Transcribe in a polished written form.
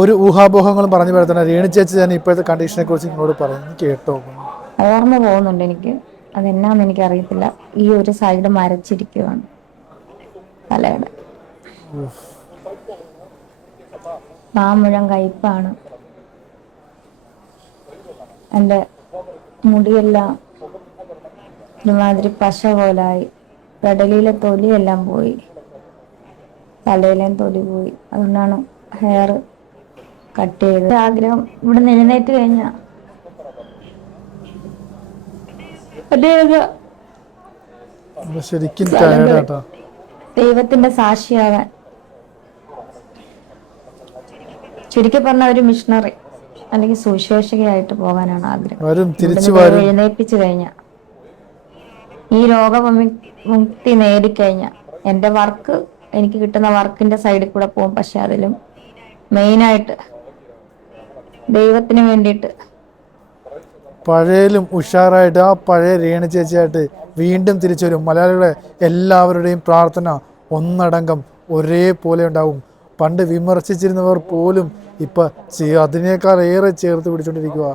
ഒരു ഊഹാപോഹങ്ങളും പറഞ്ഞു പരത്തണം. രേണു ചേച്ചി തന്നെ ഇപ്പോഴത്തെ കണ്ടീഷനെ കുറിച്ച് നിങ്ങളോട് പറഞ്ഞു കേട്ടോ. ഓർമ്മ പോകുന്നുണ്ട് എനിക്ക്, അതെന്നാന്ന് എനിക്ക് അറിയത്തില്ല. ഈ ഒരു സൈഡ് മരച്ചിരിക്കുവാണ് തലയുടെ, മുഴം കയ്പാണ്. എൻ്റെ മുടിയെല്ലാം ഒരുമാതിരി പശ പോലായി, കടലിലെ തൊലിയെല്ലാം പോയി, തലയിലേം തൊലി പോയി. അതുകൊണ്ടാണ് ഹെയർ കട്ട് ചെയ്തത്. ആഗ്രഹം ഇവിടെ എഴുന്നേറ്റ് കഴിഞ്ഞ ശരിക്കും ടയർഡാട്ടോ. ദൈവത്തിന്റെ സാക്ഷിയാവാൻ, ചുരുക്കി പറഞ്ഞ ഒരു മിഷണറി അല്ലെങ്കിൽ സുവിശേഷകയായിട്ട് പോകാനാണ് ആഗ്രഹം. എഴുന്നേൽപ്പിച്ചു കഴിഞ്ഞ, ഈ രോഗമുക്തി നേടിക്കഴിഞ്ഞ, എൻ്റെ വർക്ക്, എനിക്ക് കിട്ടുന്ന വർക്കിന്റെ സൈഡിൽ കൂടെ പോകും. പക്ഷെ അതിലും മെയിനായിട്ട് ദൈവത്തിന് വേണ്ടിയിട്ട് പഴയലും ഉഷാറായിട്ട് ആ പഴയ രേണു ചേച്ചിയായിട്ട് വീണ്ടും തിരിച്ചു വരും. മലയാളികളെ എല്ലാവരുടെയും പ്രാർത്ഥന ഒന്നടങ്കം ഒരേപോലെ ഉണ്ടാവും. പണ്ട് വിമർശിച്ചിരുന്നവർ പോലും ഇപ്പം അതിനേക്കാൾ ഏറെ ചേർത്ത് പിടിച്ചുകൊണ്ടിരിക്കുക.